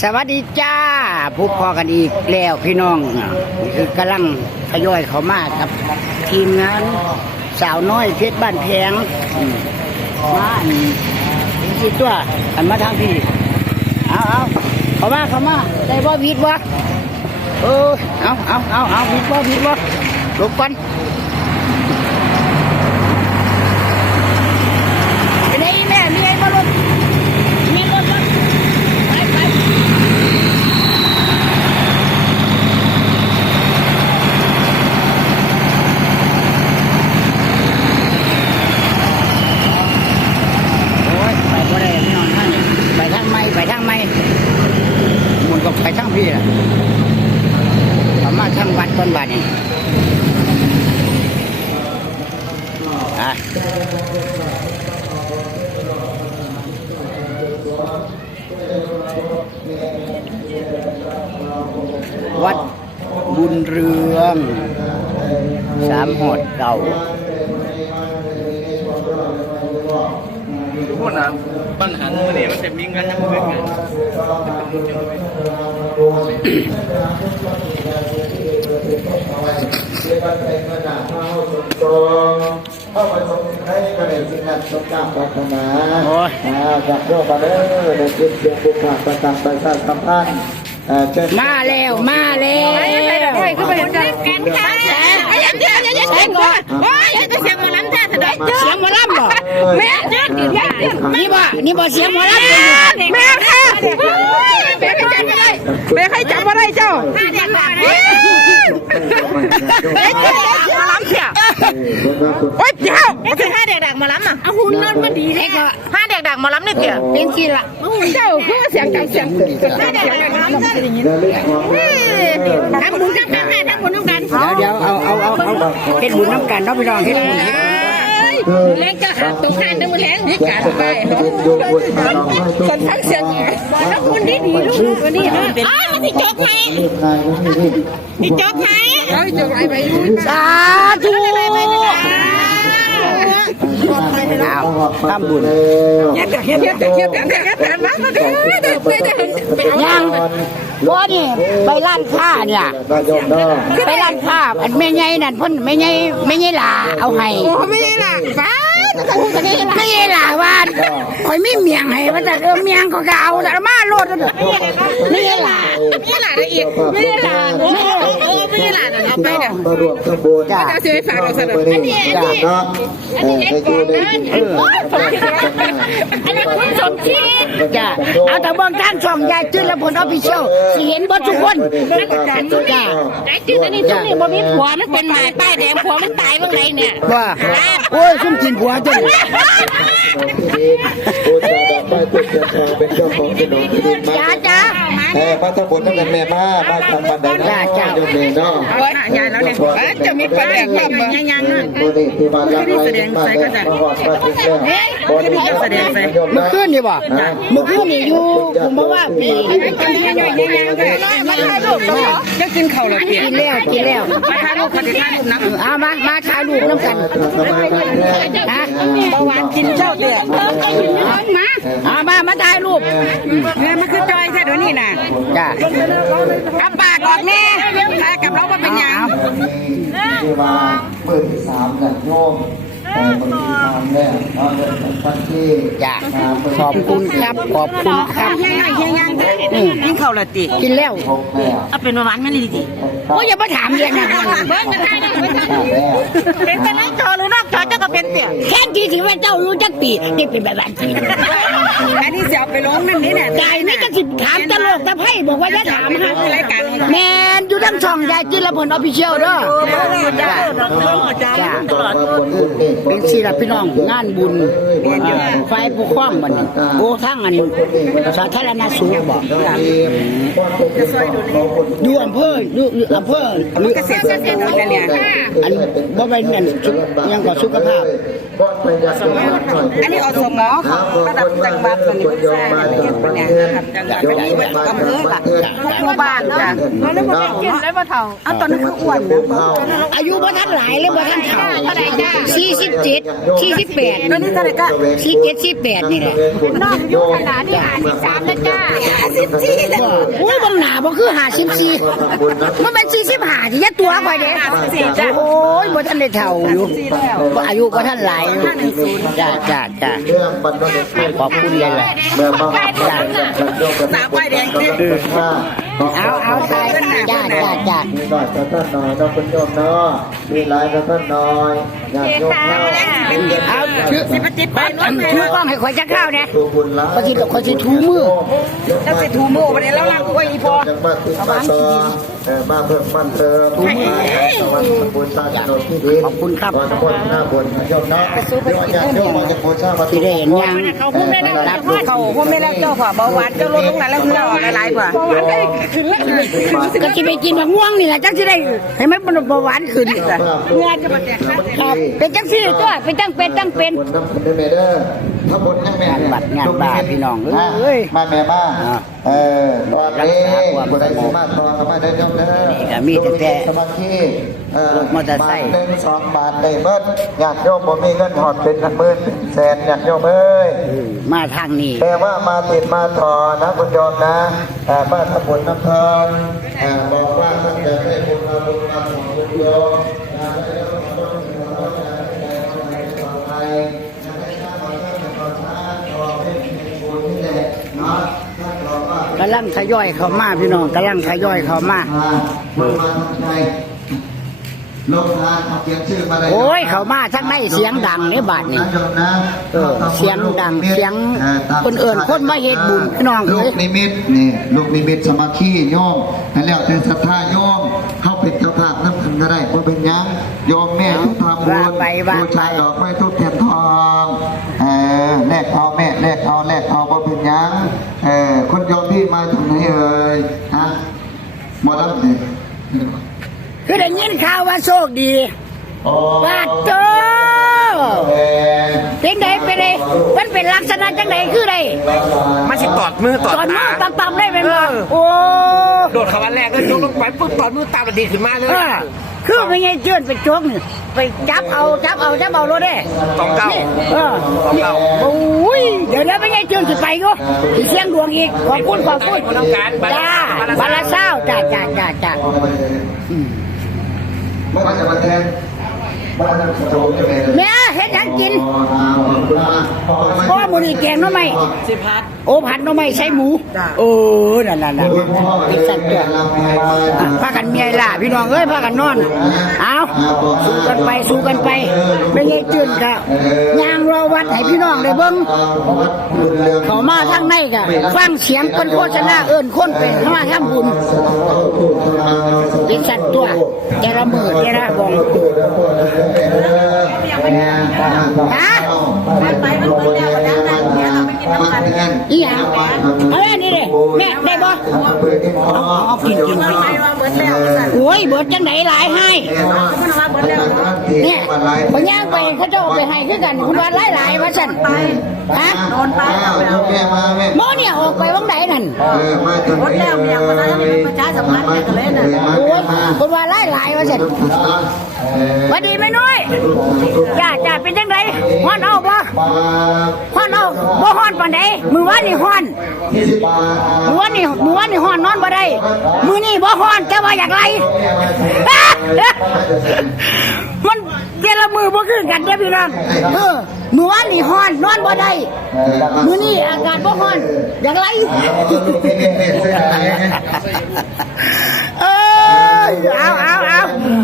สวัสดีจ้าพบพอกันอีกแล้วพี่น้องนี่คือกำลังทยอยเขามากับทีมงานสาวน้อยเพชรบ้านแพงมาอันนสิตัวอันมาทางพี่เอาเอาเขามาเขามาได้บ่ผิดบ่เออเอาเอาเอาเอาผิดบ่ผิดบ่ลบก่อนไปไหนแม่มีไอ้บ่รถมีรถบ่ไปไป โอ้ยไปบ่ได้ไม่นอนทางนี้ไปทางไม่ไปทางไม่มันก็ไปทางพี่ล่ะเอามาทางวัดต้นบาทนี่ อะวัดบุญเรือง สามหอดเก่าพูดนะปัญหาเมื่อนี้มันจะมีเงินยังไม่เงินเข้าไปชมให้กระเด็นสิ่งนั้นสมตามปรารถนาโอ้ยอ่าจากโลกมาเด้อในจิตเสียงบุคคลประการประชาสัมพันธ์เอ่อเช่นมาแล้วมาแล้วโอ้ยคือไปจังกันค่ะไอ้ยังเดียวยังยังเสียงก่อนโอ้ยจะเสียงมันน้ำแท้ถนนเสียงหมอลำบ่แม่เจ้าดิแม่นี่บ่นี่บ่เสียงหมอลำแม่ค่ะแม่ไม่จำอะไรแม่ใครจำอะไรเจ้า มาล้ำเสียโอ้ยเจ้าไม่ใช่ห้าเด็กดักมาล้ำอะเอาหุ่นนอนมาดีเลยก็ห้าเด็กดักมาล้ำนี่เกี่ยเป็นจีละเจ้าคือเสียงดังเสียงห้าเด็กดักมาล้ำจะได้ยินทำบุญกันทำบุญน้ำกันเดี๋ยวเอาเอาเอาเอาเฮ็นบุญน้ำกันเนาะพี่น้องเฮ็ดบุญ เฮ็ดบุญเล็กก็ขาดตรงข้างนึงมันแรงนี่การไปคนทั้งเสียงแล้วคนดีดีลูกวันนี้ฮะอ้าวมันสิจกไหมสิจกไหมเอ้ยจกไหมไปอยู่สาธุเอา ทำบุญเฮ็ดเฮ็ดเฮ็ดเฮ็ดเฮ็ดเฮ็ดเฮ็ดมามาเด้อเด้อเด้อยังบ่นี่ไปร้านค้าเนี่ยนายกเนาะไปร้านค้าอันแม่ใหญ่นั่นเพิ่นแม่ใหญ่แม่ใหญ่หลาเอาให้โอ้ไม่ใช่ล่ะฟ้าไรล่ะแม่ใหญ่หลา ว่าข่อยมีเมียงให้ว่าแต่เออเมียงก็ก็เอาแต่มาโลดแม่ใหญ่หลาไม่ใช่ล่ะละเอียดไม่ใช่ล่ะโอ้โอ้ไม่ใช่ล่ะเอาไปเนี่ยมารวมขบวนจ้าจะซื้อฝากเราสนับอันนี้อันนี้เนาะเออให้อยู่ในที่อันนี้คุณสมคิดจ้าเอาแต่เบิ่งทางช่องยายจื้นและผลออฟฟิเชียลสิเห็นบ่ทุกคนจ้าไอ้จืดอันนี้จุดนี้บ่มีผัวมันเป็นหมายป้ายแดงผัวมันตายเมื่อไหร่เนี่ยว่าโอ้ยซุ่มกินผัวจนโอ้จ่าดอกไม้ตุกเทียนทองเป็นเจ้าของถนนที่ดินมาจ้า จ้าแม่พระตะบุญนั่นเป็นแม่มาบ้านทางบันไดนะโยมเมย์เนาะยายแล้วเนี่ยจะมีประเด็นแบบยังยังโบนี่ที่มาลักไรมามาหอดมาถึงแล้วโบนี่จะแสดงโยมเมื่อนะคืนนี่บ่เมื่อคืนนี่อยู่ผมบอกว่าปีมาถ่ายรูปจะกินข้าวแล้วกินแล้วกินแล้วมาถ่ายรูปกันถ่ายรูปนะเอามามาถ่ายรูปน้ำกันฮะเบาหวานกินเจ้าเตี้ยมาเอามามาถ่ายรูปเงินมันคือจอยแค่เดี๋ยวนี้น่ะจ้ากับปากออกแน่ถ่ายกับเราก็เป็นยังที่ว่าเปิดที่สามเนี่ยโยมเปิดที่สามเนี่ยเนาะเป็นพันที่จ้าขอบคุณครับขอบคุณครับยังไงยังยังกินข้าวแล้วติกินแล้วหกแม่เอาเป็นหวานมันดีโอ้ยอย่ามาถามเรื่องนั้นเบิ้งกันได้เป็นเป็นนักจอหรือนอกจอเจ้า ก็เป็นเตี้ยแค่ที่ถือว่าเจ้ารู้จักปีนี่เป็นแบบนั้นปีอันนี้จะเอาไปลงนั่นนี่น่ะใจนี่ก็สิถามตลกตะไพ่บอกว่าจะถามฮะแมนอยู่ทั้งช่องยายจื้นและผลออฟฟิเชียลเด้อจ้าจ้าเป็นสิล่ะพี่น้องงานบุญไฟปกครองบัดนี้โอ้ทั้งอันสาธารณสุขบอกอยู่อำเภออยู่อยู่อำเภอหรือเกษตรเกษตรกันเนี่ยอันบ่เป็นอันสุขยังก็สุขภาพไปอันนี้อสมอของระดับจังหวัดคนนี้เพิ่นสร้างอันนี้เป็นเนี่ยนะครับจังหวัดอันนี้เป็นอำเภอล่ะหมู่บ้านจ้ะแล้วเลยบ่ได้กินได้บ่เฒ่าเอาตอนนั้นคืออ้วนนะอายุบ่ทันหลายเลยบ่ทันเฒ่าสี่สิบเจ็ดสี่สิบแปดตอนนี้เท่าไหร่ก็สี่เจ็ดสี่แปดนี่แหละนองอยู่ขนาดนี้53นะจ้า54แล้วอุ้ยบางหนาบ่คือหาสิบสี่มันเป็นสี่สิบห้าที่ยัดตัวไปเด้54จ้ะโอ้ยบ่ทันได้เฒ่าอยู่บ่อายุบ่ทันหลายอยู่จ้าจ้าจ้าเรื่องบรรพบุรุษขอบคุณเลยแหละเมื่อมาจ้าโยกกันสามใบแดงสิเอาเอาใส่จ้าจ้าจ้ามีหน่อยกับท่านหน่อยน้องคุณโยมเนาะมีหลายกับท่านหน่อยอยากโยมเนาะเอาถือสิปฏิบัติถือกล้องให้ข่อยจักข้าวเนี่ยทูบุญละข่อยสิข่อยสิถูมือแล้วสิถูมือบ่ได้แล้วล้างอวยอีพอยังมาติดมาต่อ เออมาเพิ่มมันเติมทูมือวันบุญตาโนที่ดินขอบคุณครับวันบุญหน้าบุญโยมเนาะโยมอยากโยมมาจะบูชามาที่ได้เห็นยังเขาพูดไม่ได้รับเขาพูดไม่ได้เจ้าค่ะเบาหวานเจ้าลดลงนั้นแล้วคือเราหลายกว่าเบาหวานได้ขึ้นแล้วก็สิไปกินมะม่วงนี่แหละจังสิได้ให้มันเป็นเบาหวานขึ้นเงินจะมาแจกครับครับเป็นจังซี่ตัวเป็นจังเป็นจังเป็น บุญน้ำคุณได้ไหมเด้อถ้าบุญยังแม่งานบัตรงานบาพี่น้องเอ้ยมาแม่มาอ่าเออตอนนี้รักษาความบุญได้สมาตอนมาได้ยกเด้อนี่ก็มีแต่แต่สมาธิเออรถมอเตอร์ไซค์บาทหนึ่งสองบาทได้เบิดอยากโยมบ่มีเงินหอดเป็นหมื่นเป็นแสนอยากโยมเอ้ยมาทางนี้แต่ว่ามาติดมาต่อนะคุณโยมนะแต่มาทำบุญน้ำทานเอ่อบอกว่าท่านจะได้บุญมาบุญมาของคุณโยมนะได้รับบุญมาบุญมาได้ต่อไปนะได้ข้าวมาท่านขอทานขอเป็นบุญนี่แหละเนาะท่านบอกว่ากำ ลังทยอยเข้ามาพี่น้องกำลังทยอยเข้ามามาบุญมาทำใจลงทานเอาเขียนชื่อมาเลยโอ้ยเข้ามาทั้งในเสียงดังในบาทนี่นะโยมนะเออเสียงดังเสียงคนเอื่นคนมาเฮ็ดบุญพี่น้องลูเอ้กยนิมิตนี่ลูกนิมิตสมาธิโยมให้แล้วแต่ศรัทธาโยม ก็ได้เพราะเป็นหยังโยมแม่ทุกทำบุญว่าไปว่าบูไปชาดอกไม้ทุกเทียนทองเออแลกเอาแม่แลกเอาแลกเอาเพราะเป็นหยังเออคนโยมที่มาจากไหนเอ่ยฮะหมอดำเนี่ยคือได้ยินข่าวว่าโชคดีอ๋อปาดโต มันเป็นลักษณะจังไดคือไดมันสิตอดมือตอดตอนมืตาอปั๊มๆได้เป็นบ่โอ้โดดเขาวันแรกก็ยกลงไปปุ๊บตอดมือตามันดีขึ้นมาเลยเออคือไม่ไงเจือนไปโจกนี่ไปจับเอาจับเอาจับเอารถได้สองเก้าเออสองเก้าโอ้ยเดี๋ยวแล้วไม่ไงเจือนสิไปก็สิเสียงดวงอีกขอบคุณขอบคุณขอบคุณครับบาลาจ้าบาลาบาลาเศร้าจ้าจ้าจ้าจ้าไม่ว่าจะมาแทน แม่เฮ็ดหยังกินอ๋อขอบคุณมากขอบคุณมากเพราะว่ามื้อนี้แกงหน่อไม้สิพัดโอ้ผัดหน่อไม้ใช้หมูโอ้นั่นนั่นนั่นกินสัตว์เดือดอะพากันเมียล่ะพี่น้องเอ้ยพากันนอนเอาสู้กันไปสู้กันไปไม่ไงจืนกะยางรอวัดให้พี่น้องได้เบิ่งเขามาทางในกะฟังเสียงเพิ่นโฆษณาเอิ้นคนไปเข้ามาทำบุญเป็นสัตว์ตัวแต่ละมือแต่ละบองฮะไปมันเปิดแล้วแล้วนะเดี๋ยวเราไปกินน้ำกันอีหยังเอาแม่นี่เลยแม่ได้บ่เอากินกินกินไปว่าเบิดแล้วสั่นโอ้ยเบิดจังไหนหลายให้มันว่าเบิดแล้วเนี่ยพย่างไปเขาเจ้าเอาไปให้คือกันคุณว่าหลายหลายๆว่าฉันไปฮะโดนไปแม่มาแม่หมอเนี่ยออกไปวังไหนนั่นเออมาจนเบิดแล้วเมียมันจะมีประชาสัมพันธ์กันเลยน่ะโอ้ยคุณว่าหลายหลายๆว่าฉันหวัดดีไหมนุ้ยจ้าจ้าเป็นจังไดฮ้อนเอาบ่มา ฮ้อนเอาบ่ฮ้อนปานใดมือว่านี่ฮ้อน มือว่านี่มือว่านี่ฮ้อนนอนบ่ได้ มือนี่บ่ฮ้อนแต่ว่าอยากไล่มันแต่ละมือบ่คือกันเด้อพี่น้องเออมือว่านี่ฮ้อนนอนบ่ได้ มือนี่อากาศบ่ฮ้อน อยากไล่เออเอาเอา